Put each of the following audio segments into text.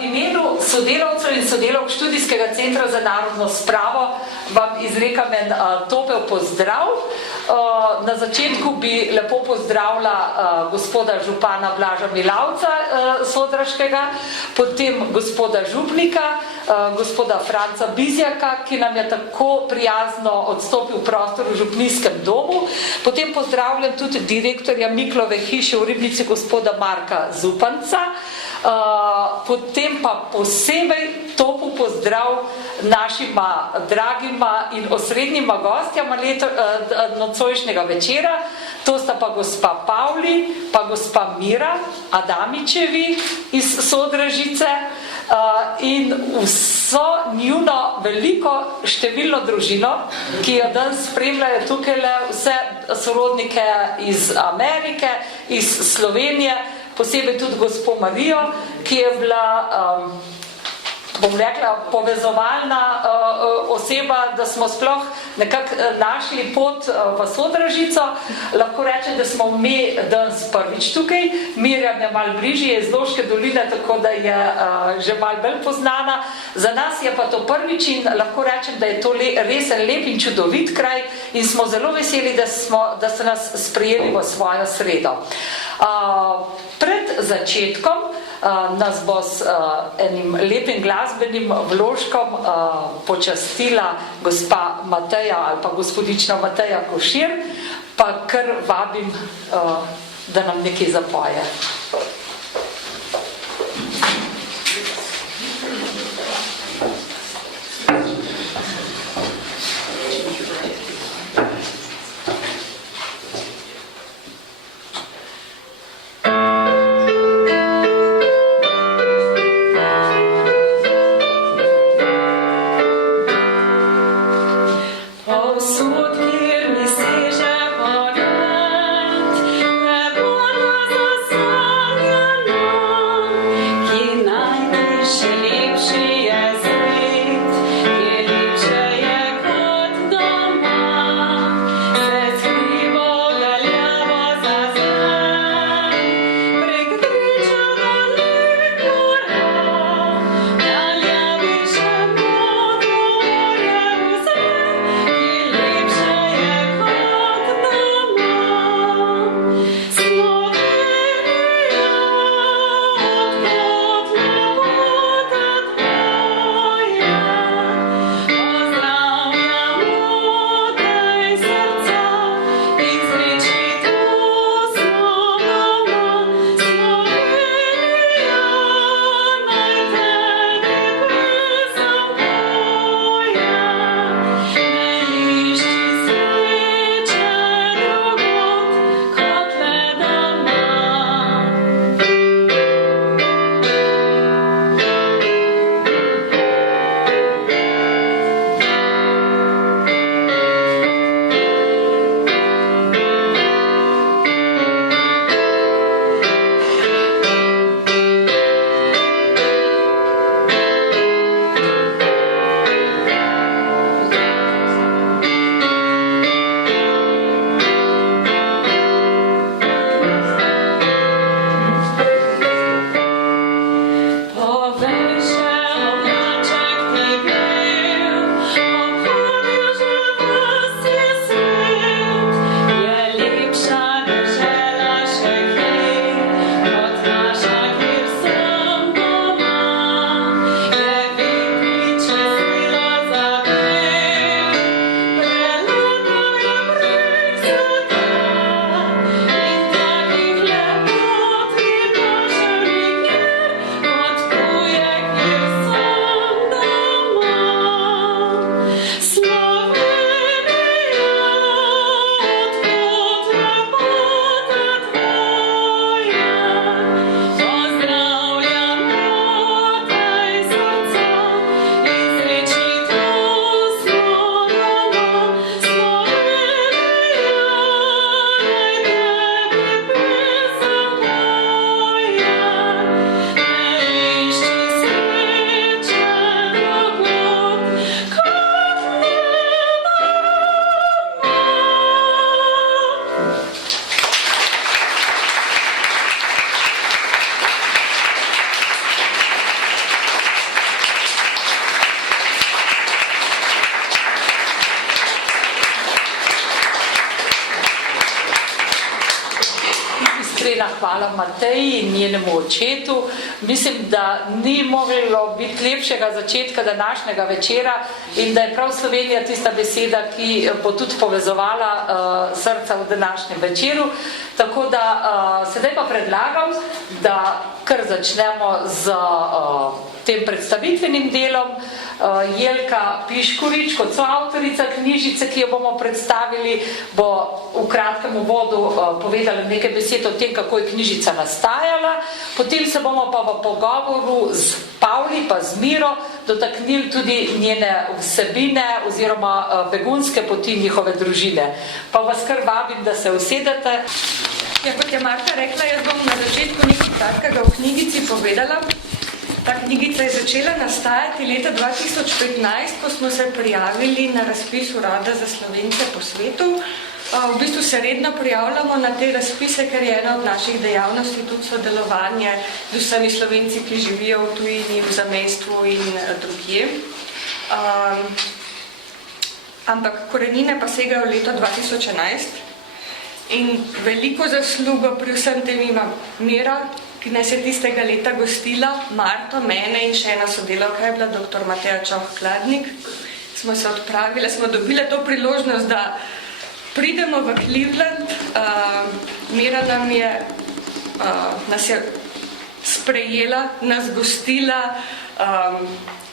imenu sodelavcev in sodelavk Študijskega centra za narodno spravo vam izrekam en topel pozdrav. Na začetku bi lepo pozdravila gospoda župana Blaža Milavca Sodraškega, potem gospoda župnika, gospoda Franca Bizjaka, ki nam je tako prijazno odstopil prostor v župnijskem domu. Potem pozdravljam tudi direktorja Miklove hiše v Ribnici, gospoda Marka Zupanca. Potem pa posebej topel pozdrav našima dragima in osrednjima gostjama nocojšnjega večera. To sta pa gospa Pavli, pa gospa Mira Adamičevi iz Sodražice in vso njuno veliko številno družino, ki jo danes spremljajo tukaj vse sorodnike iz Amerike, iz Slovenije, posebej tudi gospo Marijo, ki je bila, bom rekla, povezovalna oseba, da smo sploh nekako našli pot v Sodražico. Lahko rečem, da smo mi danes prvič tukaj. Mirjam je malo bližje, je iz Loške doline, tako da je že malo bolj poznana. Za nas je pa to prvič in lahko rečem, da je to res en lep in čudovit kraj in smo zelo veseli, da ste nas sprejeli v svojo sredo. Pred začetkom nas bo s enim lepim glasbenim vložkom počastila gospa Mateja ali pa gospodična Mateja Košir, pa kar vabim, da nam nekaj zapoje. Yeah. hvala Mateji in njenemu očetu. Mislim, da ni moglo biti lepšega začetka današnjega večera in da je prav Slovenija tista beseda, ki bo tudi povezovala srca v današnjem večeru. Tako da sedaj pa predlagam, da kar začnemo z tem predstavitvenim delom. Jelka Piškorič, kot soavtorica knjižice, ki jo bomo predstavili, bo v kratkem uvodu povedala nekaj besed o tem, kako je knjižica nastajala. Potem se bomo pa v pogovoru z Pavli pa z Miro dotaknili tudi njene vsebine oziroma begunske poti njihove družine. Pa vas kar vabim, da se usedete. Ja, kot je Marta rekla, jaz bom na začetku nekaj kratkega v knjigici povedala. Ta knjigica je začela nastajati leta 2015, ko smo se prijavili na razpis Urada za Slovence po svetu. V bistvu se redno prijavljamo na te razpise, ker je ena od naših dejavnosti tudi sodelovanje z vsemi Slovenci, ki živijo v tujini, v zamejstvu in drugje. Ampak korenine pa segajo v leto 2011 in veliko zaslugo pri vsem tem ima Mira, ki nas je tistega leta gostila, Marto, mene in še ena sodelavka je bila, dr. Mateja Čoh-Kladnik. Smo se odpravile, smo dobile to priložnost, da pridemo v Cleveland. Mira nas je sprejela, nas gostila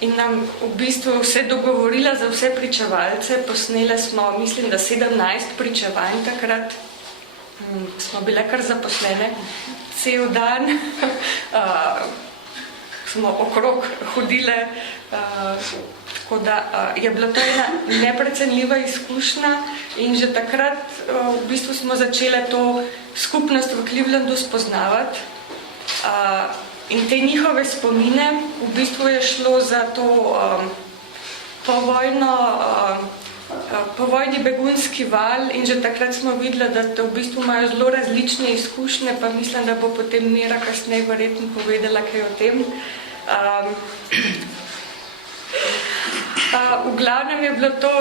in nam v bistvu vse dogovorila za vse pričevalce. Posnele smo, mislim, da 17 pričevanj takrat. Smo bile kar zaposlene cel dan, smo okrog hodile, tako da je bila to ena neprecenljiva izkušnja in že takrat v bistvu smo začele to skupnost v Clevelandu spoznavati in te njihove spomine, v bistvu je šlo za to povojni begunski val in že takrat smo videli, da v bistvu imajo zelo različne izkušnje, pa mislim, da bo potem Mira kasneje verjetno povedala kaj o tem. V glavnem je bilo to,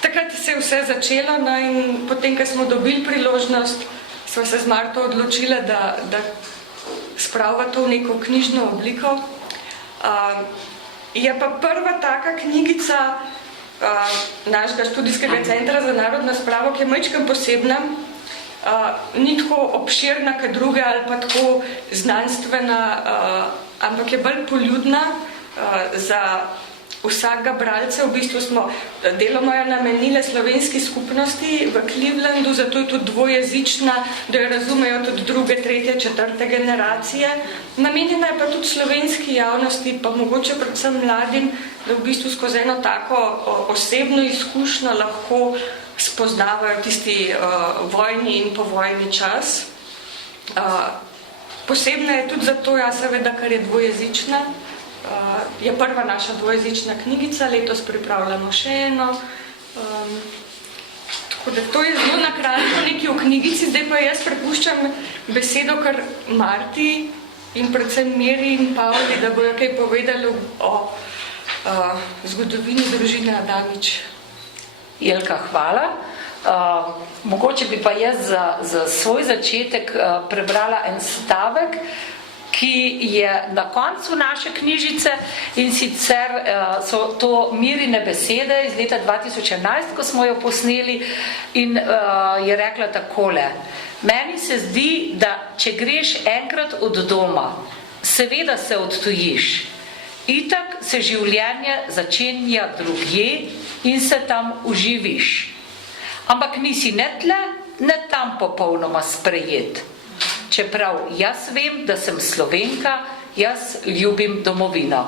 takrat se je vse začelo, no, in potem, ko smo dobili priložnost, sva se z Marto odločila, da spravila to v neko knjižno obliko. Je pa prva taka knjigica našega študijskega centra za narodno spravo, ki je majčkeno posebna, ni tako obširna kot druge ali pa tako znanstvena, ampak je bolj poljudna za vsakega bralca. V bistvu smo deloma jo namenile slovenski skupnosti v Clevelandu, zato je tudi dvojezična, da jo razumejo tudi druge, tretje, četrte generacije. Namenjena je pa tudi slovenski javnosti, pa mogoče predvsem mladim, da v bistvu skozi eno tako osebno izkušnjo lahko spoznavajo tisti vojni in povojni čas. Posebna je tudi zato, seveda, ker je dvojezična. Je prva naša dvojezična knjigica, letos pripravljamo še eno. Tako da to je zelo nakratko nekaj v knjigici, zdaj pa jaz prepuščam besedo kar Marti in predvsem Miri in Pavli, da bojo kaj povedali o zgodovini družine Adamič. Jelka, hvala. Mogoče bi pa jaz za svoj začetek prebrala en stavek, ki je na koncu naše knjižice in sicer so to Mirine besede iz leta 2011, ko smo jo posneli in je rekla takole: meni se zdi, da če greš enkrat od doma, seveda se odtujiš. Itak se življenje začenja drugje in se tam uživiš. Ampak nisi ne tle, ne tam popolnoma sprejet. Čeprav jaz vem, da sem Slovenka, jaz ljubim domovino.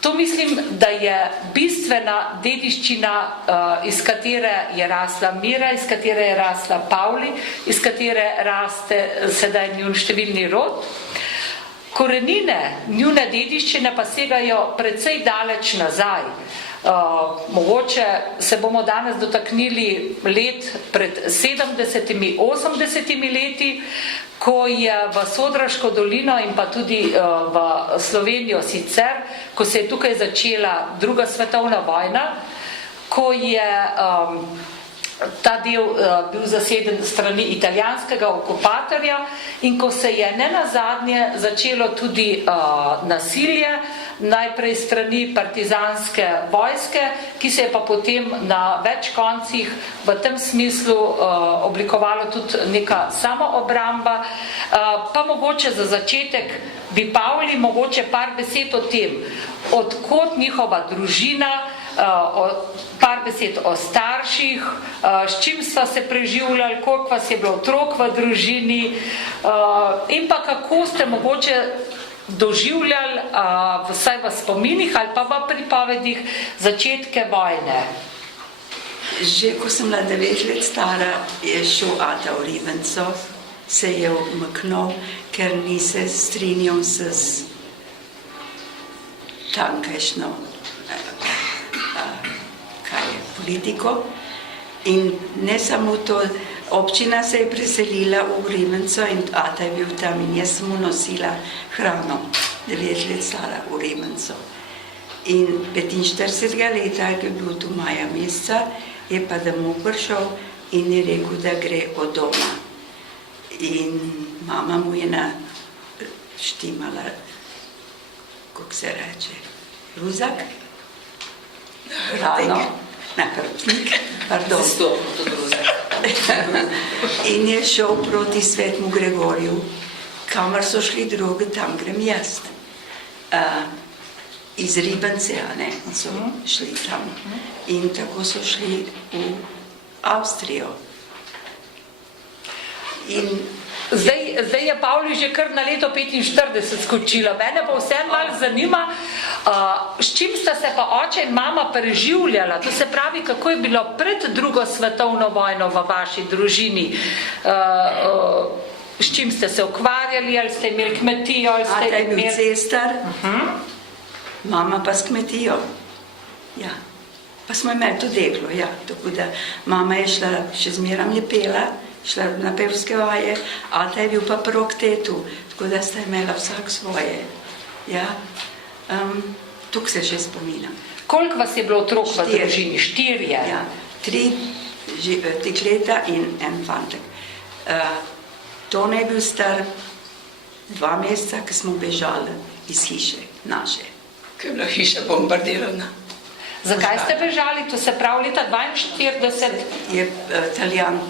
To mislim, da je bistvena dediščina, iz katere je rasla Mira, iz katere je rasla Pavli, iz katere raste sedaj njun številni rod. Korenine njune dediščine pa segajo precej daleč nazaj. Mogoče se bomo danes dotaknili let pred 70-80 leti, ko je v Sodraško dolino in pa tudi v Slovenijo sicer, ko se je tukaj začela druga svetovna vojna, ko je ta del bil zaseden strani italijanskega okupatorja in ko se je nenazadnje začelo tudi nasilje, najprej strani partizanske vojske, ki se je pa potem na več koncih v tem smislu oblikovalo tudi neka samoobramba. Pa mogoče za začetek bi Pavli mogoče par besed o tem, odkot njihova družina, par besed o starših, s čim sta se preživljali, koliko vas je bilo otrok v družini in pa kako ste mogoče doživljali, vsaj v spominih ali pa v pripovedih, začetke vojne. Že ko sem bila 9 let stara, je šel ata v Ribenco, se je umaknil, ker ni se strinjal s tamkajšnjo politiko. In ne samo to, občina se je preselila v Ribenco in ata je bil tam in jaz sem mu nosila hrano, 9 let stara v Ribenco. In 45. leta, ki je bil tu maja meseca, je pa domov prišel in je rekel, da gre od doma. In mama mu je naštimala, kako se reče, ruzak, hrano, na hrbtnik, pardon. In je šel proti Svetemu Gregorju, kamor so šli drugi, tam grem jaz. Iz Ribence, so šli tam. In tako so šli v Avstrijo. In Zdaj je Pavli že kar na leto 45 skočila. Mene pa vsem malo zanima, s čim sta se pa oče in mama preživljala. To se pravi, kako je bilo pred drugo svetovno vojno v vaši družini. S čim ste se ukvarjali, ali ste imeli kmetijo, ali ste je bil cestar, mama pa s kmetijo. Ja. Pa smo imeli to deklo, ja. Tako da mama je šla, še zmeram je pela, šla na pevske vaje, ata je bil pa prok tetu, tako da sta imela vsak svoje. Ja. Tukaj se že spominam. Koliko vas je bilo otrok v družini? 4? Ja. 3 dekleta in en fantek. Tone je bil star 2 meseca, ko smo bežali iz hiše naše. Ko je bila hiša bombardirana. Zakaj ste bežali? To se pravi leta 42? Je Italijan.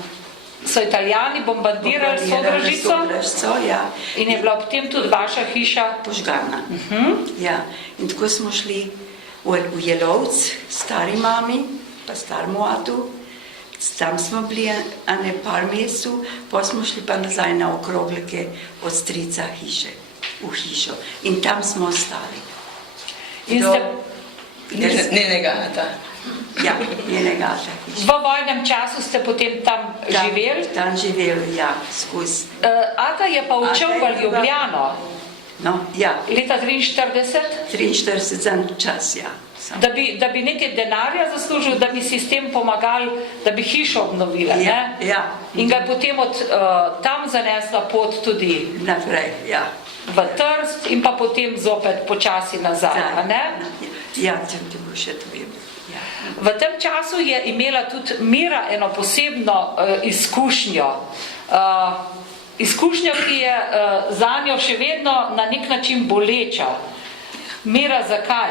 So Italijani bombardirali Sodražico? Ja. In je bila ob tem tudi vaša hiša požgana. Ja. In tako smo šli v Jelovc, stari mami, pa starmu atu. Tam smo bili par mesecev, pa smo šli pa nazaj na okroglike od strica hiše, v hišo. In tam smo ostali. In ste... Njenega ata. Ja, njenega ata hiša. V vojnem času ste potem tam živeli? Tam živeli, ja, skozi. Ata je pa učil v Ljubljano. No, ja. Leta 43? 43 za čas, ja. Da bi nekaj denarja zaslužil, da bi si s tem pomagali, da bi hišo obnovila, ne? Ja. In ga je potem od tam zanesla pot tudi naprej, ja. V Trst in pa potem zopet počasi nazaj, a ne? Ja, tem ti bo še to vem. Ja. V tem času je imela tudi Mira eno posebno izkušnjo. Izkušnjo, ki je zanjo še vedno na nek način boleča. Mira, zakaj?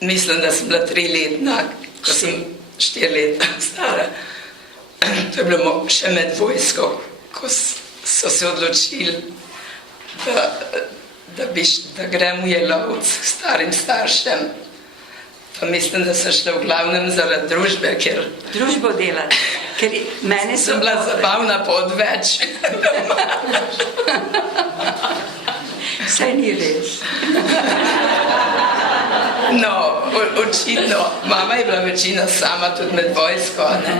Mislim, da sem bila 3-letna, ko sem 4 leta stara. To je bilo še med vojsko, ko so se odločili, da grem v Jelovc k starim staršem. Pa mislim, da sem šla v glavnem zaradi družbe, ker... Družbo delati, ker mene so... Sem bila zabavna pa odveč. Saj ni res. No, očitno, mama je bila večina sama tudi med vojsko, ne?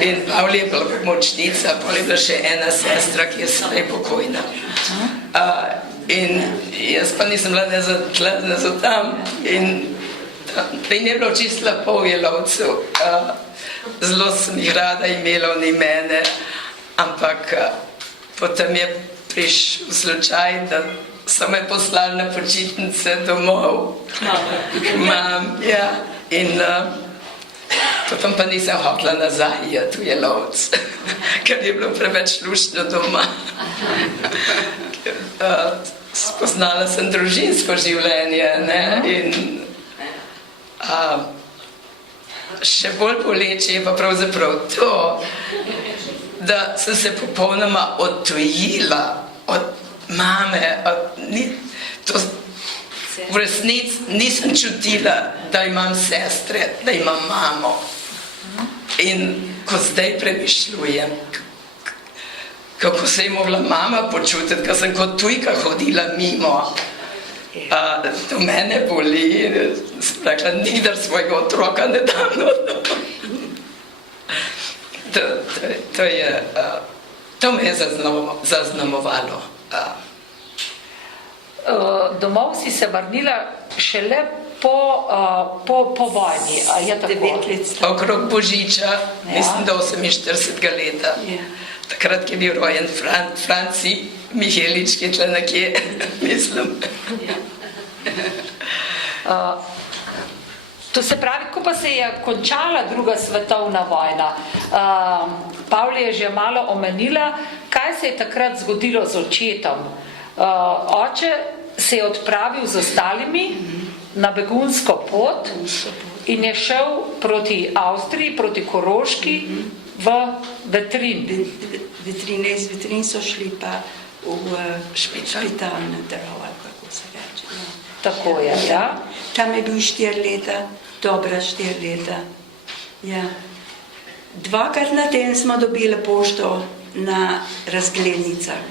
In Pavli je bila pomočnica, Pavli je bila še ena sestra, ki je sedaj pokojna. In jaz pa nisem bila ne za tle, ne za tam. In je bilo čisto lepo v Jelovcu. Zelo sem jih rada imela, oni mene, ampak potem je prišel slučaj, da so me poslali na počitnice domov. Mam, ja. In Potem pa nisem hotela nazaj iti v Jelovec, ker je bilo preveč luštno doma. Spoznala sem družinsko življenje, ne, in še bolj boleče je pa pravzaprav to, da sem se popolnoma odtujila od mame. V resnici nisem čutila, da imam sestre, da imam mamo. In ko zdaj premišljujem, kako se je mogla mama počutiti, ko sem kot tujka hodila mimo, to mene boli, sem rekla, nikdar svojega otroka ne dam. To me je zaznamovalo. Domov si se vrnila šele po vojni, a je tako? 9 let stara. Okrog Božiča, mislim, da 48 leta. Takrat, ki je bil rojen Franci Mihelič, ki je tle nekje, mislim. To se pravi, ko pa se je končala druga svetovna vojna, Pavli je že malo omenila, kaj se je takrat zgodilo z očetom. Oče se je odpravil z ostalimi na begunsko pot in je šel proti Avstriji, proti Koroški v Vetrin. Iz Vetrin so šli pa v špital na Drava, kako se reče. Tako je, ja. Tam je bil 4 leta, dobra 4 leta. Ja. 2-krat na teden smo dobili pošto na razglednicah.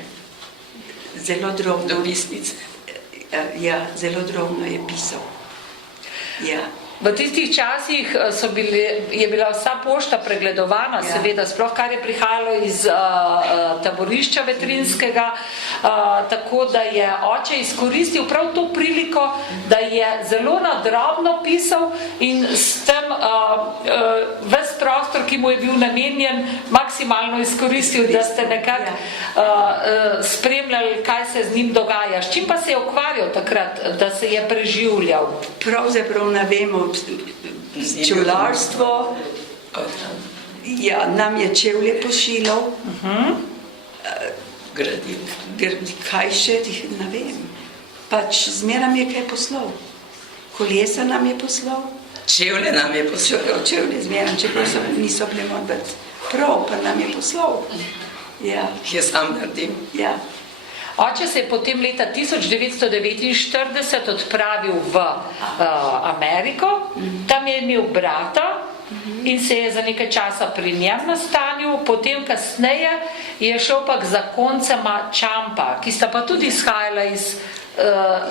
Zelo drobno. Dopisnice. Ja, zelo drobno je pisal. Ja. V tistih časih je bila vsa pošta pregledovana, seveda, sploh kar je prihajalo iz taborišča vetrinskega, tako da je oče izkoristil prav to priliko, da je zelo nadrobno pisal in s tem ves prostor, ki mu je bil namenjen, maksimalno izkoristil, da ste nekako spremljali, kaj se z njim dogaja. S čim pa se je ukvarjal takrat, da se je preživljal? Pravzaprav ne vemo, čevljarstvo, ja, nam je čevlje pošiljal, kaj še, ne vem, pač zmeraj je kaj poslal, kolesa nam je poslal, čevlje nam je poslal, čevlje zmeraj, čeprav niso bili morda prav, pa nam je poslal, ja. Jaz sam naredim. Ja. Oče se je potem leta 1949 odpravil v Ameriko, tam je imel brata in se je za nekaj časa pri njem nastanil, potem kasneje je šel pa k zakoncema Čampa, ki sta pa tudi izhajala iz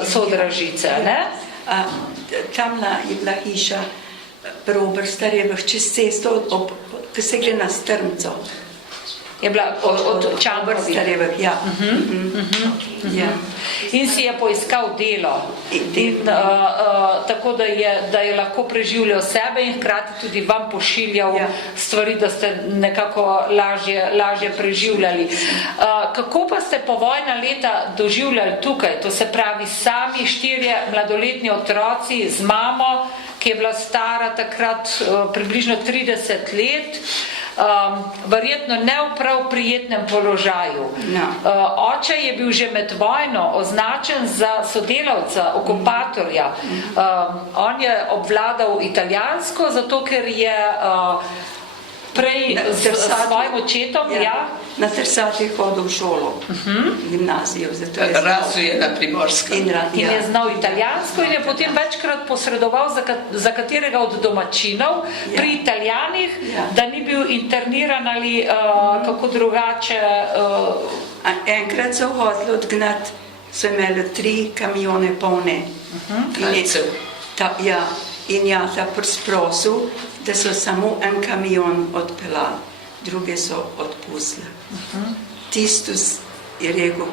Sodražice, ne? Tamla je bila hiša pri Oberstarjevih čez cesto, ko se gre na Strmco. Je bila od Čambovi. Ja. Ja. In si je poiskal delo. Tako da je lahko preživljal sebe in hkrati tudi vam pošiljal stvari, da ste nekako lažje preživljali. Kako pa ste povojna leta doživljali tukaj? To se pravi sami 4 mladoletni otroci z mamo, ki je bila stara takrat približno 30 let, verjetno ne v prav prijetnem položaju. Oče je bil že med vojno označen za sodelavca, okupatorja. On je obvladal italijansko, zato ker je prej s svojim očetom, na Trsati hodil v šolo, gimnazijo. Razu je na Primorskem. In je znal italijansko in je potem večkrat posredoval za katerega od domačinov pri Italijanih, da ni bil interniran ali kako drugače. Enkrat so hoteli odgnati, so imeli 3 kamione polne. In ta prosprosil, da so samo en kamion odpeljali, druge so odpustili. Tisto je rekel,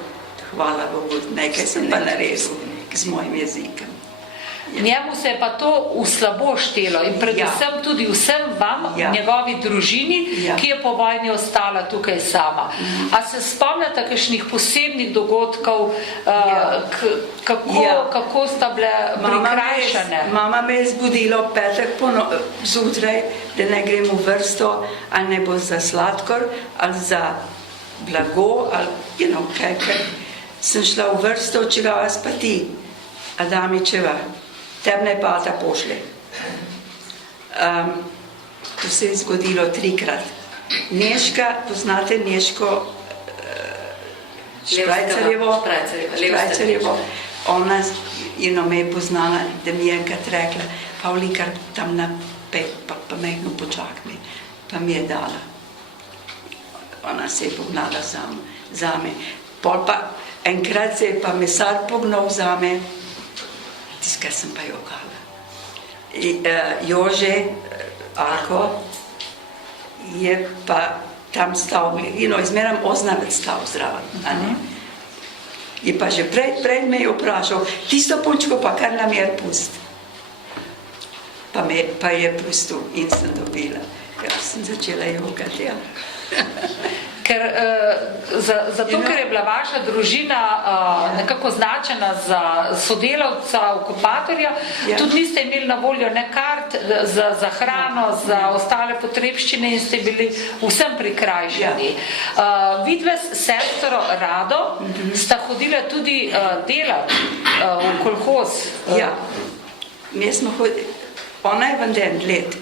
hvala Bogu, nekaj sem pa naredil z mojim jezikom. Njemu se je pa to v slabo štelo in predvsem tudi vsem vam, njegovi družini, ki je po vojni ostala tukaj sama. A se spomnite kakšnih posebnih dogodkov, kako sta bile prikrajšane? Mama me je zbudila v petek zjutraj, da ne grem v vrsto, ali ne bo za sladkor, ali za blago, ali kaj. Sem šla v vrsto, čigava spati, Adamičeva. Tebne pata pošle. To se je zgodilo 3-krat. Neška, poznate Neško Štrajcarjevo, ona me je poznala, da mi je enkrat rekla, Pavli, kar tam napej, pa mehno počakaj, pa mi je dala. Ona se je pognala zame. Pol pa enkrat se je pa mesar pognal zame, tiskaj sem pa jokala. Jože, Arko, je pa tam stal, izmeram oznavec stal zraven. Je pa že pred me je vprašal, tisto punčko pa kar namer pust. Pa je pustil in sem dobila. Sem začela jokati, Zato, ker je bila vaša družina nekako značena za sodelavca okupatorja, tudi niste imeli na voljo ne kart za hrano, za ostale potrebščine in ste bili vsem prikrajšani. Vidve s sestro Rado sta hodile tudi delati v kolhoz. Ja, mi smo hodili, ona je vanden let.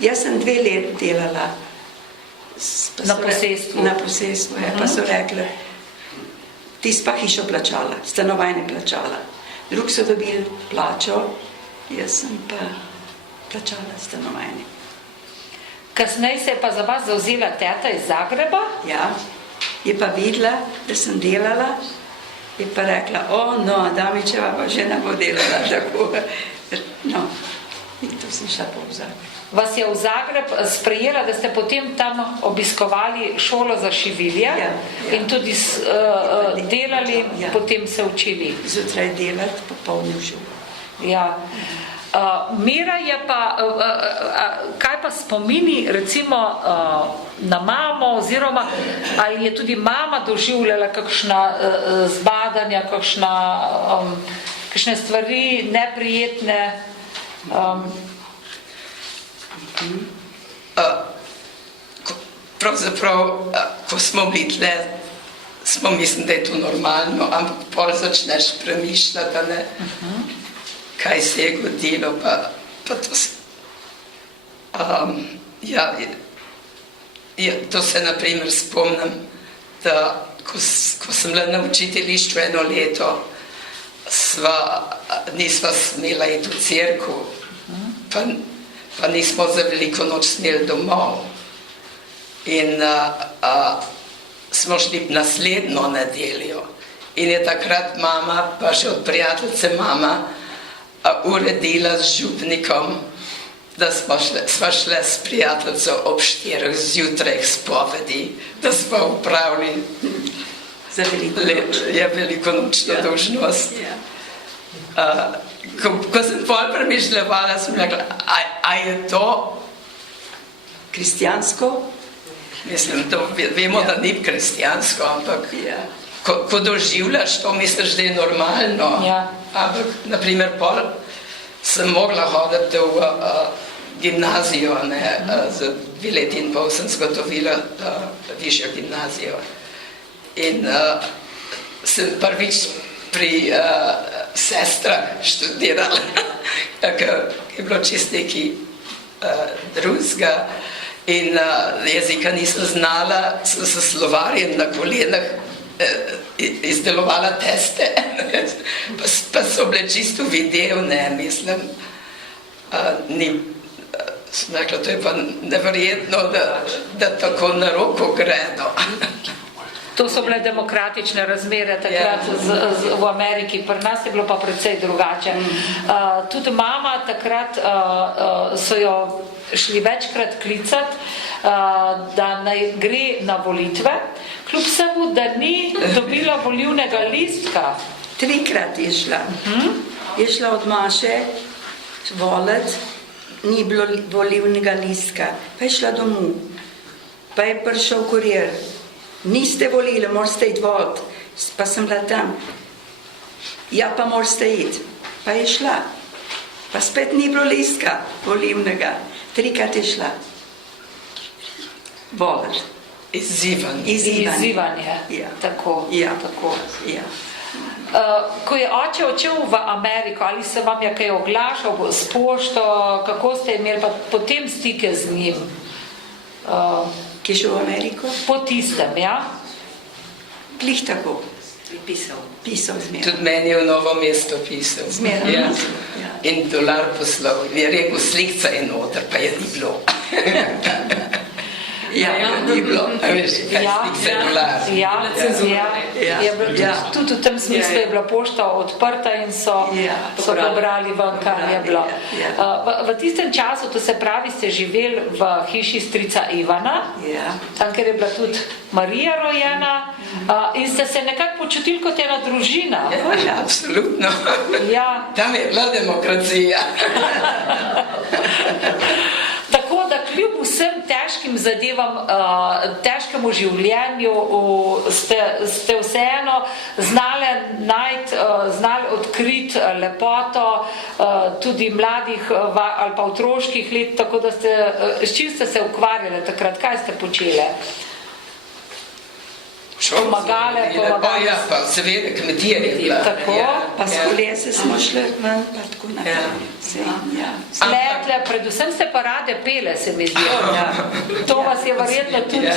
Jaz sem 2 let delala na posestvu. Na posestvu, pa so rekli, ti pa hišo plačala, stanovanje plačala. Drugi so dobili plačo, jaz sem pa plačala stanovanje. Kasneje se je pa za vas zavzela teta iz Zagreba? Ja, je pa videla, da sem delala, je pa rekla, Adamičeva pa že ne bo delala tako. No, in to sem šla pa v Zagreb. Vas je v Zagreb sprejela, da ste potem tam obiskovali šolo za šivilje in tudi delali, potem se učili. Zjutraj delati, popolni v šolo. Ja. Mira je pa, kaj pa spomini recimo na mamo, oziroma ali je tudi mama doživljala kakšna zbadanja, kakšne stvari neprijetne? Pravzaprav, ko smo bili tle, smo mislili, da je to normalno, ampak pol začneš premišljati, kaj se je godilo, pa to se... To se naprimer spomnim, da ko sem bila na učiteljišču 1 leto, nisva smela iti v cerkev, pa nismo za veliko noč smeli domov. In smo šli naslednjo nedeljo. In je takrat mama, pa še od prijateljice mama, uredila z župnikom, da sva šle s prijateljico ob 4 zjutraj spovedi, da sva upravili velikonočno dolžnost. Ko sem pol premišljala, sem rekla, a je to kristjansko? Mislim, vemo, da ni kristjansko, ampak ko doživljaš to, misliš, da je normalno. Ampak, naprimer, pol sem mogla hoditi v gimnazijo, za 2 leti in pol sem zgotovila višjo gimnazijo. In sem prvič pri sestrah študirala, ker je bilo čist nekaj drugega in jezika nisem znala, sem se slovarjem na kolenah izdelovala teste, pa so bile čisto videvne, mislim, sem rekla, to je pa neverjetno, da tako na roko gredo. To so bile demokratične razmere takrat v Ameriki, pri nas je bilo pa precej drugače. Tudi mama takrat so jo šli večkrat klicati, da naj gre na volitve, kljub vsemu, da ni dobila volilnega listka. 3-krat je šla. je šla od Maše volet, ni bilo volilnega listka, pa je šla domov, pa je prišel kurir, niste volili, morate iti volit, pa sem bila tam, ja pa morate iti, pa je šla, pa spet ni bilo listka volilnega, 3krat je šla volit. Izzivanje. Ja. Tako. Ja. Tako. Ja. Ko je oče odšel v Ameriko, ali se vam je kaj oglašal s pošto, kako ste imeli pa potem stike z njim? Ki je šel v Ameriko? Po tistem, ja? Glih tako. Pisal zmeraj. Tudi meni je v Novo mesto pisal. Zmeraj. Ja. Ja. In dolar poslal. Je rekel, slikca je noter, pa je ni bilo. Ja, ni bilo. A veš, kaj slikca je dolar. Tudi v tem smislu je bila pošta odprta in so pobrali ven, kar je bilo. V tistem času, to se pravi, ste živeli v hiši strica Ivana, tam, kjer je bila tudi Marija rojena, in ste se nekako počutili kot ena družina. Ja, absolutno. Ja. Tam je bila demokracija. Tako da kljub vsem težkim zadevam, težkemu življenju, ste vseeno znali najti, znali odkriti lepoto tudi mladih ali pa otroških let, tako da s čim ste se ukvarjali takrat, kaj ste počeli? Pomagale. Ja, pa seveda kmetija je bila. Tako. Pa s kolese smo šli ven, pa tako naprej. Spletle, predvsem ste pa rade pele, se mi zdi. To vas je verjetno tudi...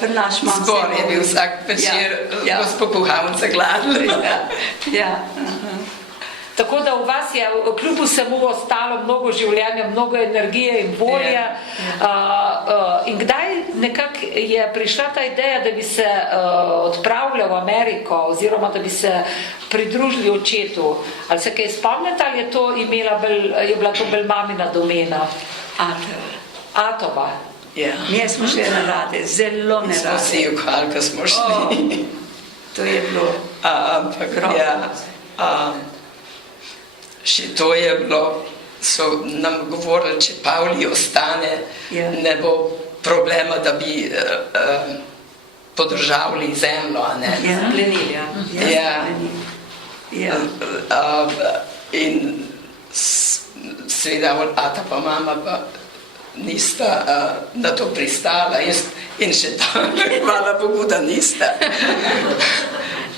Pri naš mam se Zbor je bil vsak večer, gospod Kuhavnica gladli. Ja. Tako da v vas je kljub vsemu ostalo mnogo življenja, mnogo energije in volje. In kdaj nekako je prišla ta ideja, da bi se odpravljali v Ameriko oziroma da bi se pridružili očetu? Ali se kaj spomnite, ali je bila to bolj mamina domena? Atova. Mi smo šli na rade, zelo ne Smo rade. si jokali, ko smo šli. To je bilo Ampak še to je bilo, so nam govorili, če Pavli ostane, ne bo problema, da bi podržavali zemljo, a ne? Plenili, In seveda ata pa mama pa nista na to pristala in še tam, hvala Bogu, da nista.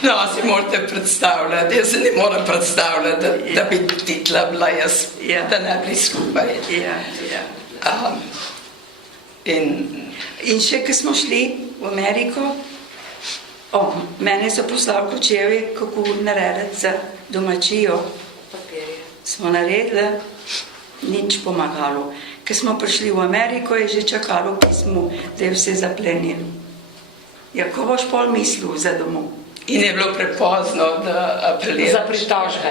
No, si morate predstavljati, jaz se ne moram predstavljati, da bi titla bila jaz, da ne bili skupaj. In še, ko smo šli v Ameriko, mene so poslali ključevi, kako narediti za domačijo. Smo naredili, nič pomagalo. Ko smo prišli v Ameriko, je že čakalo pismo, da je vse zaplenjeno. Ja, ko boš pol mislil za domov? In je bilo prepozno, da apeliraš. Za pritožbe.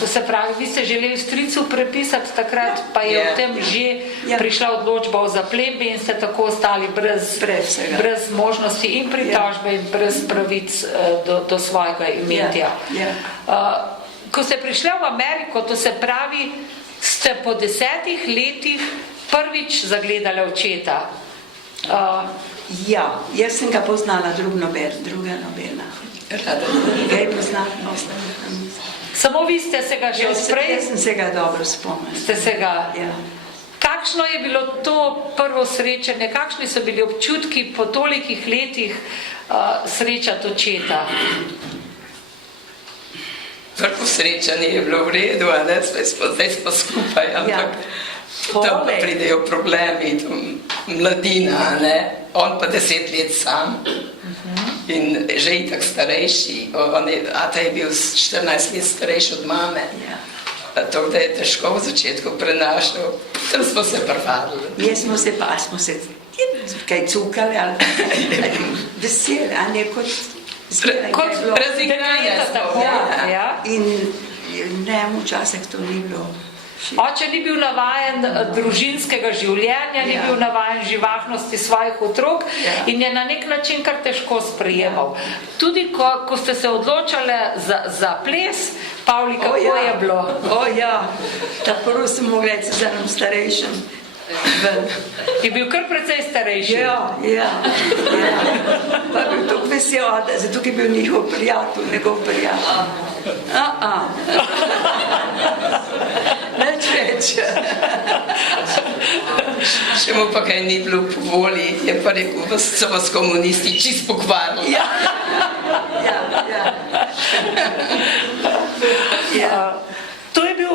To se pravi, vi ste želeli stricu prepisati takrat, pa je v tem že prišla odločba o zaplembi in ste tako ostali brez možnosti in pritožbe in brez pravic do svojega imetja. Ko ste prišli v Ameriko, to se pravi, ste po 10 letih prvič zagledali očeta. Ja, jaz sem ga poznala, druga nobena. Ga je poznala. Samo vi ste se ga že odprej? Jaz sem se ga dobro spomnila. Ste se ga? Ja. Kakšno je bilo to prvo srečanje, kakšni so bili občutki po tolikih letih srečati očeta? Prvo srečanje je bilo v redu, a ne, zdaj smo skupaj, ampak tam pa pridejo problemi, mladina, ne, on pa 10 let sam in že itak starejši, ata je bil 14 let starejši od mame, tako da je težko v začetku prenašal, tam smo se prvadili. Mi smo se kaj cukali, ali veseli, a ne kot razigranja smo. In ne, včasih to ni bilo Oče ni bil navajen družinskega življenja, ni bil navajen živahnosti svojih otrok in je na nek način kar težko sprejemal. Tudi ko ste se odločali za ples, Pavli, kako je bilo? Ta prvo sem mogla reči za nam starejšem. Je bil kar precej starejši. Ja. Pa je bil tako vesel, zato je bil njegov prijatelj. Neč več. Še mu pa kaj ni bilo po volji, je pa rekel, so vas komunisti čist pokvarili. To je bil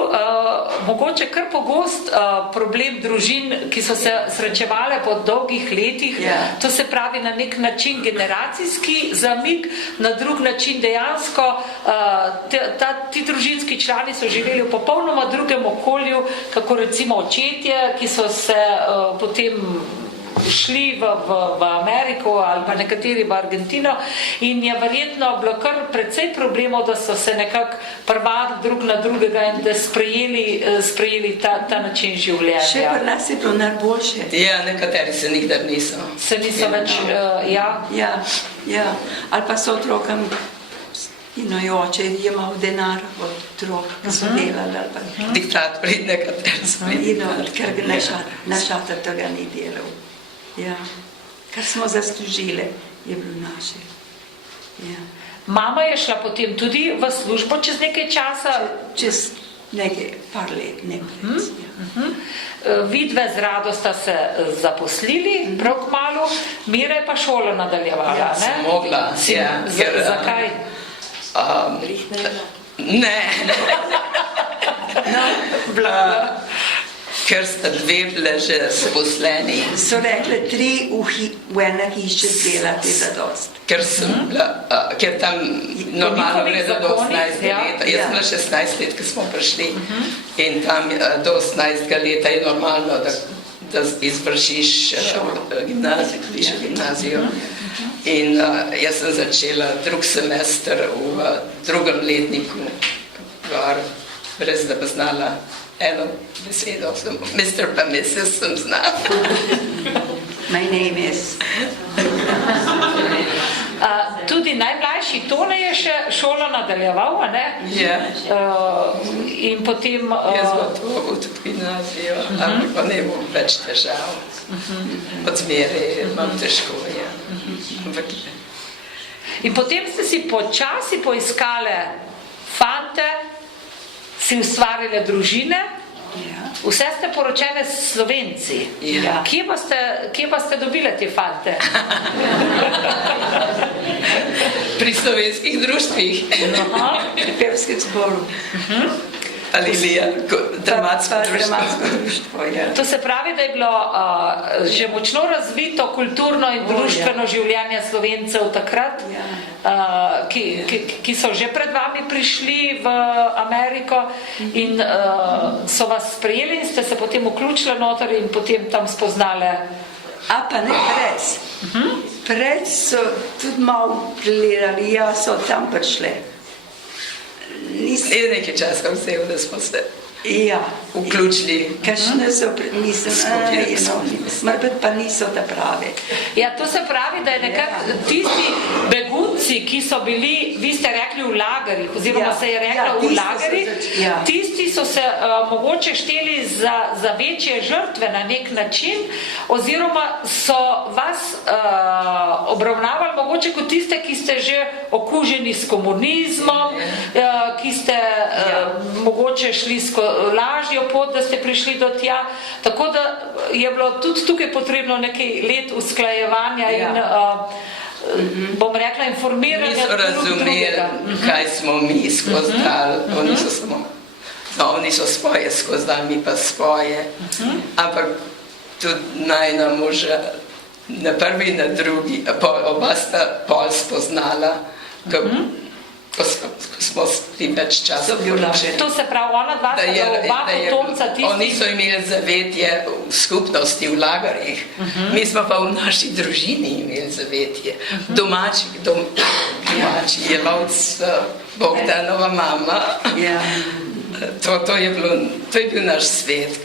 mogoče kar pogost problem družin, ki so se srečevale po dolgih letih. To se pravi na nek način generacijski zamik, na drug način dejansko ti družinski člani so živeli v popolnoma drugem okolju, kako recimo očetje, ki so se potem šli v Ameriko ali pa nekateri v Argentino in je verjetno bilo kar precej problemov, da so se nekako prvali drug na drugega in da sprejeli ta način življenja. Še pri nas je bilo najboljše. Ja, nekateri se nikdar niso. Se niso več, Ja. Ali pa so otrokam oče je imel denar od otrok, ki so delali ali pa Diktat pred nekateri. Ker našata tega ni delal. Ja, kar smo zaslužili, je bilo naše. Ja. Mama je šla potem tudi v službo čez nekaj časa? Čez nekaj par let, ne več. Vidve z Rado sta se zaposlili prav kmalu, Mira je pa šolo nadaljevala, ne? Sem mogla, Zakaj? Ne. Ker sta dve bile že zaposleni. So rekli, 3 v ena hiši delati za dost. Ker tam normalno gre za do 18 leta. Jaz sem bila 16 let, ko smo prišli. In tam do 18 leta je normalno, da izvršiš gimnazijo. In jaz sem začela drug semester v drugem letniku, brez da bi znala eno besedo. Mr. pa Mrs. sem znala. My name is. Tudi najmlajši Tone je še šolo nadaljeval, a ne? Ja. In potem... Jaz bom to v gimnazijo, ampak pa ne bom več težav. Od zmeri imam težko, ja. In potem ste si počasi poiskale fante, si ustvarile družine, vse ste poročene s Slovenci. Kje pa ste dobile te fante? Pri slovenskih društvih. Pri pevskem zboru. Alilija, dramatsko društvo. To se pravi, da je bilo že močno razvito kulturno in društveno življenje Slovencev takrat, ki so že pred vami prišli v Ameriko in so vas sprejeli in ste se potem vključili noter in potem tam spoznali. Pa ne pred. Pred so tudi malo gledali, so tam prišli. Nekaj časa vse, da smo se vključili. Kakšne so, morbiti pa niso da pravi. Ja, to se pravi, da je nekako tisti begunci, ki so bili, vi ste rekli v lagerih, oziroma se je reklo v lagerih, tisti so se mogoče šteli za večje žrtve na nek način, oziroma so vas obravnavali mogoče kot tiste, ki ste že okuženi s komunizmom, ki ste mogoče šli lažjo pot, da ste prišli do tja, tako da je bilo tudi tukaj potrebno nekaj let usklajevanja in bom rekla informiranja niso razumeli, kaj smo mi skozi dali, oni so svoje skozi dali, mi pa svoje, ampak tudi najna moža na prvi in na drugi, oba sta pol spoznala, ko smo si več časa poročili. To se pravi, ona dva sta oba potomca tisti. Oni so imeli zavetje v skupnosti, v lagerjih. Mi smo pa v naši družini imeli zavetje. Domači je lovc Bogdanova mama. To je bil naš svet,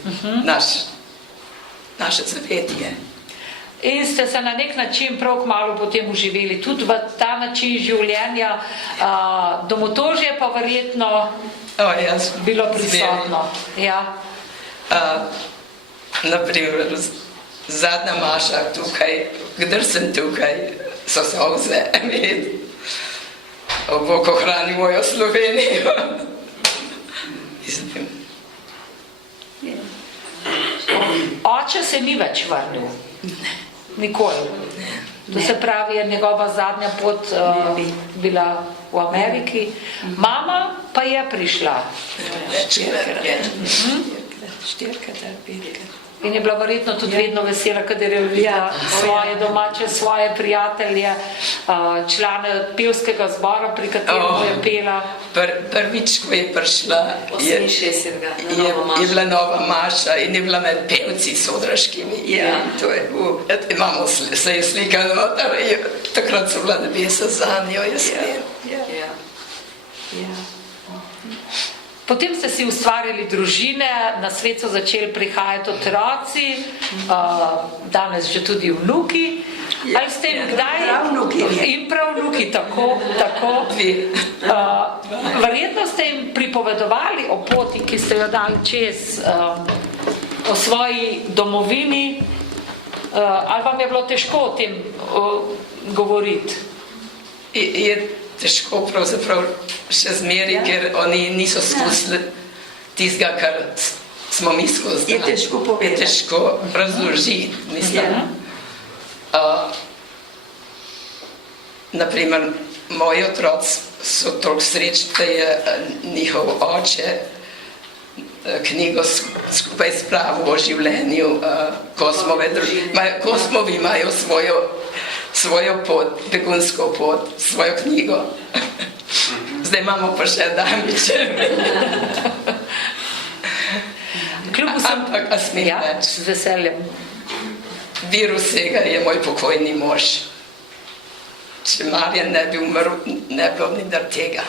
naše zavetje. In ste se na nek način prav kmalu potem uživeli tudi v ta način življenja, domotožje pa verjetno bilo prisotno. Ja. Naprimer, zadnja maša tukaj, kdor sem tukaj, so solze imeli. Bog ohrani mojo Slovenijo. Mislim. Oče se ni več vrnil. Nikoli. To se pravi, je njegova zadnja pot bila v Ameriki. Mama pa je prišla. Štirikrat ali petkrat. In je bila verjetno tudi vedno vesela, kadar je videla svoje domače, svoje prijatelje, člane pevskega zbora, pri katerem je pela. Prvič, ko je prišla, je bila nova maša in je bila med pevci sodraškimi. Ja, to je bilo. Imamo se je slika noter, takrat so bila nebesa za njo, jaz vem. Potem ste si ustvarjali družine, na svet so začeli prihajati otroci, danes že tudi vnuki. Ali ste jim kdaj... In pravnuki, tako. Verjetno ste jim pripovedovali o poti, ki ste jo dali čez, o svoji domovini, ali vam je bilo težko o tem govoriti? Je težko pravzaprav še zmeri, ker oni niso skusili tistega, kar smo mi skozi. Je težko povedati. Je težko razložiti, mislim. Naprimer, moji otroci so toliko srečni, da je njihov oče knjigo skupaj spravil o življenju Kosmove družine. Kosmovi imajo svojo pot, begunsko pot, svojo knjigo. Zdaj imamo pa še Adamiče. Ampak, a smem reči? Z veseljem. Vir vsega je moj pokojni mož. Če Marjan ne bi umrl, ne bi bilo nikdar tega.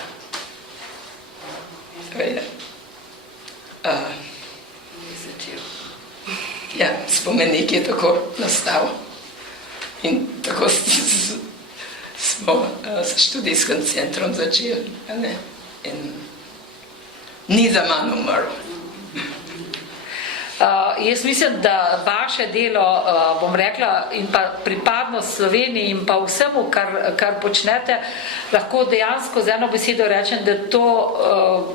Spomenik je tako nastal. In tako smo s študijskim centrom začeli. In ni za manj umrl. Jaz mislim, da vaše delo, bom rekla, in pa pripadnost Sloveniji in pa vsemu, kar počnete, lahko dejansko z eno besedo rečem, da to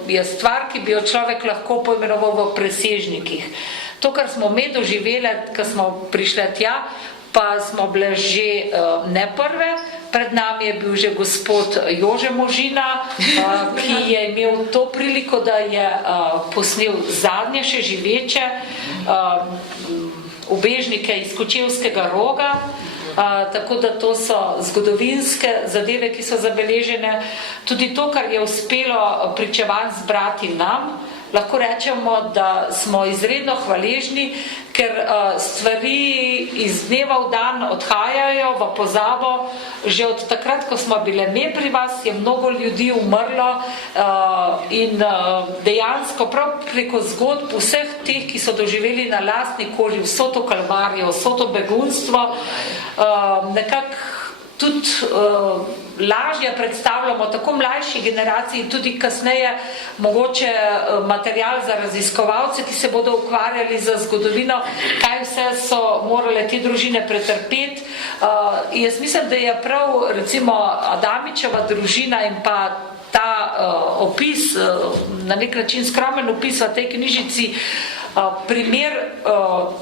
je stvar, ki bi jo človek lahko poimenoval v presežnikih. To, kar smo mi doživeli, ko smo prišli tja, pa smo bile že ne prve. Pred nami je bil že gospod Jože Možina, ki je imel to priliko, da je posnel zadnje še živeče ubežnike iz Kočevskega Roga, tako da to so zgodovinske zadeve, ki so zabeležene. Tudi to, kar je uspelo pričevati zbrati nam, lahko rečemo, da smo izredno hvaležni, ker stvari iz dneva v dan odhajajo v pozabo. Že od takrat, ko smo bile mi pri vas, je mnogo ljudi umrlo in dejansko prav preko zgodb vseh teh, ki so doživeli na lastni koži vso to kalvarijo, vso to begunstvo, nekako tudi lažje predstavljamo tako mlajši generaciji, tudi kasneje mogoče material za raziskovalce, ki se bodo ukvarjali za zgodovino, kaj vse so morale te družine pretrpeti. Jaz mislim, da je prav recimo Adamičeva družina in pa ta opis, na nek način skromen opis v tej knjižici, primer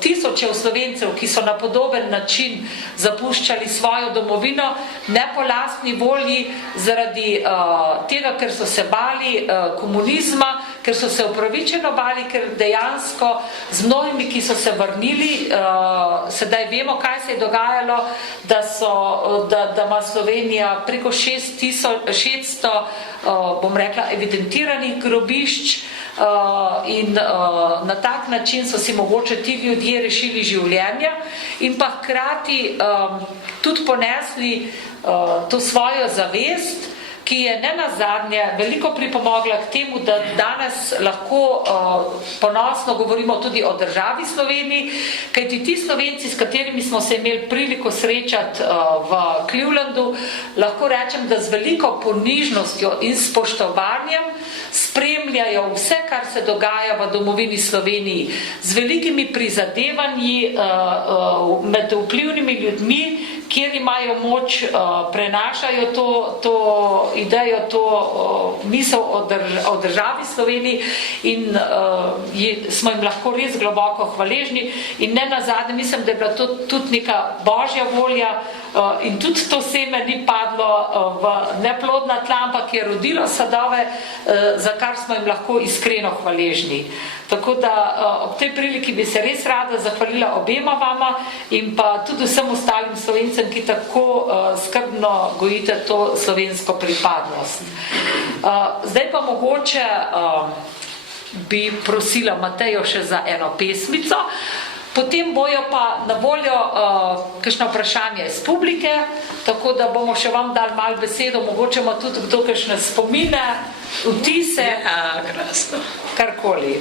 tisočev Slovencev, ki so na podoben način zapuščali svojo domovino, ne po lastni volji, zaradi tega, ker so se bali komunizma, ker so se upravičeno bali, ker dejansko z mnogimi, ki so se vrnili, sedaj vemo, kaj se je dogajalo, da ima Slovenija preko 600, bom rekla, evidentiranih grobišč, in na tak način so si mogoče ti ljudje rešili življenja in pa hkrati tudi ponesli to svojo zavest, ki je ne nazadnje veliko pripomogla k temu, da danes lahko ponosno govorimo tudi o državi Sloveniji, kajti ti Slovenci, s katerimi smo se imeli priliko srečati v Clevelandu, lahko rečem, da z veliko ponižnostjo in spoštovanjem spremljajo vse, kar se dogaja v domovini Sloveniji, z velikimi prizadevanji med vplivnimi ljudmi, kjer imajo moč, prenašajo to idejo, to misel o državi Sloveniji in smo jim lahko res globoko hvaležni in ne nazadnje mislim, da je bila to tudi neka božja volja in tudi to seme ni padlo v neplodna tla, ampak je rodilo sadove, za kar smo jim lahko iskreno hvaležni. Tako da ob tej priliki bi se res rada zahvalila obema vama in pa tudi vsem ostalim Slovencem, ki tako skrbno gojite to slovensko pripadnost. Zdaj pa mogoče bi prosila Matejo še za eno pesmico, potem bojo pa na voljo kakšno vprašanje iz publike, tako da bomo še vam dali malo besedo, mogoče ima tudi kdo kakšne spomine, vtise, karkoli.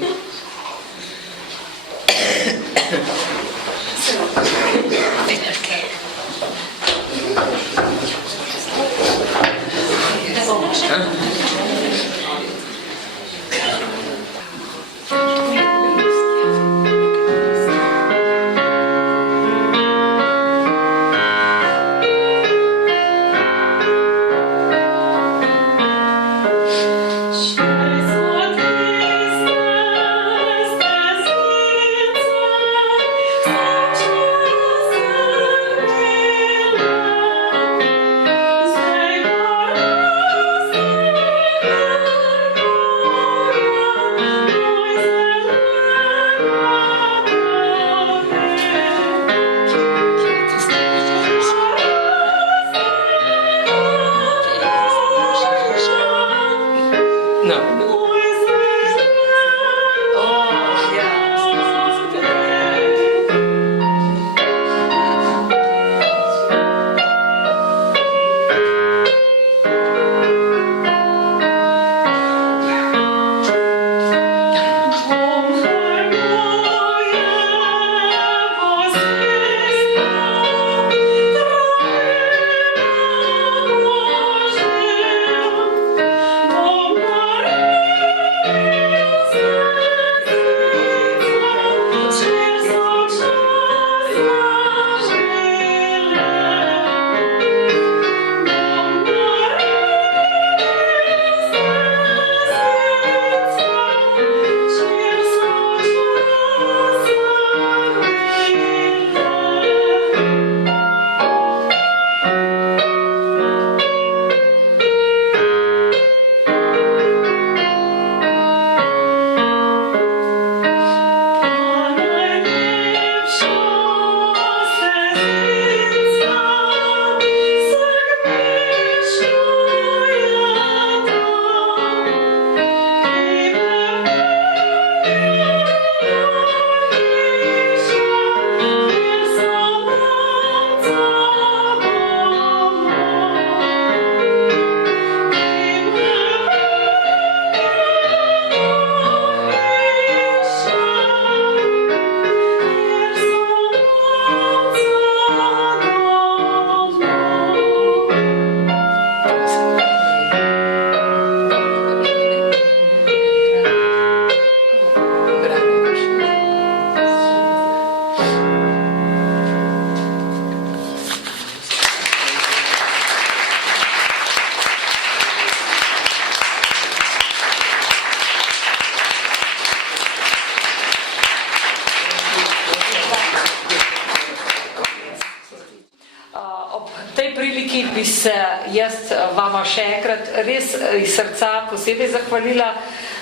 bi se jaz vama še enkrat res iz srca posebej zahvalila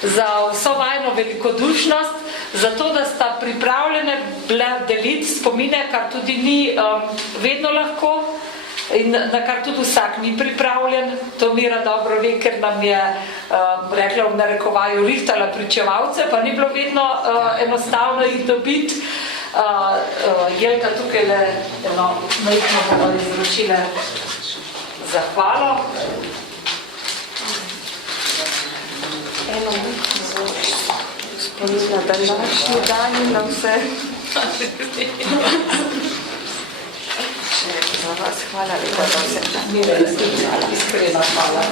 za vso vajno velikodušnost, za to, da sta pripravljene bile deliti spomine, kar tudi ni vedno lahko in na kar tudi vsak ni pripravljen. To Mira dobro ve, ker nam je rekla v narekovaju rihtala pričevalce, pa ni bilo vedno enostavno jih dobiti. Jelka tukaj le eno majhno bomo izročile zahvalo. Na današnji dan in na vse. Za vas hvala lepa, da se Iskrena hvala.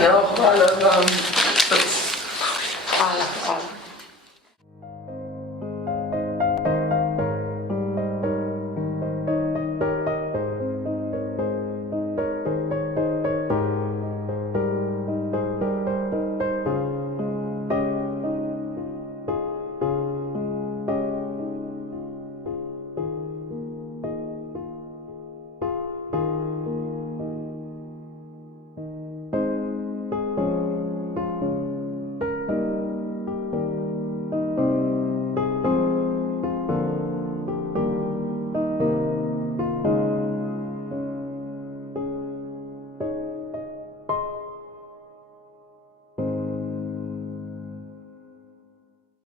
No, hvala vam. Hvala, hvala.